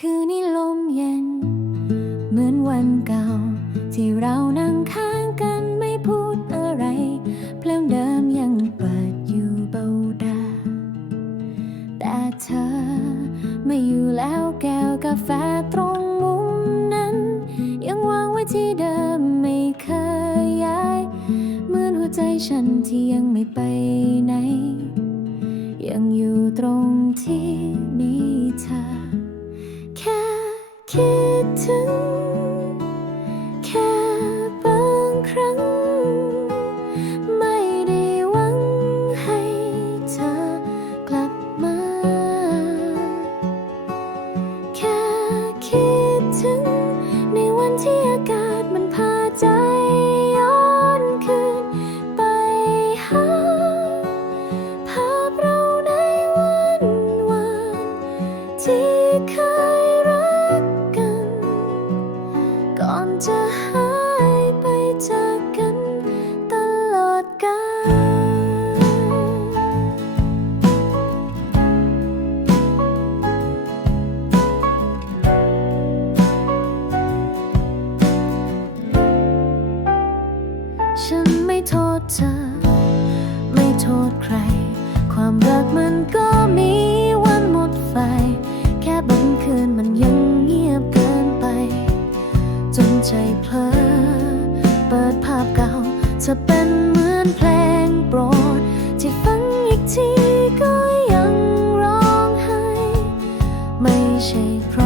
คืนนี้ลมเย็น เหมือนวันเก่า ที่เรานั่งข้างกันไม่พูดอะไร เพลงเดิมยังเปิดอยู่เบาดา แต่เธอไม่อยู่แล้วแก้วกาแฟตรงมุมนั้น ยังวางไว้ที่เดิมไม่เคยย้าย เหมือนหัวใจฉันที่ยังไม่ไปไหน ยังอยู่ตรงที่มีเธอ คิ ไม่โทษเธอ ไม่โทษใคร ความรักมันก็มีวันหมดไฟ แค่บางคืนมันยังเงียบเกินไป จนใจเพลอเปิดภาพเก่าเธอเป็นเหมือนเพลงโปรด ที่ฟังอีกทีก็ยังร้องไห้ ไม่ใช่เพราะ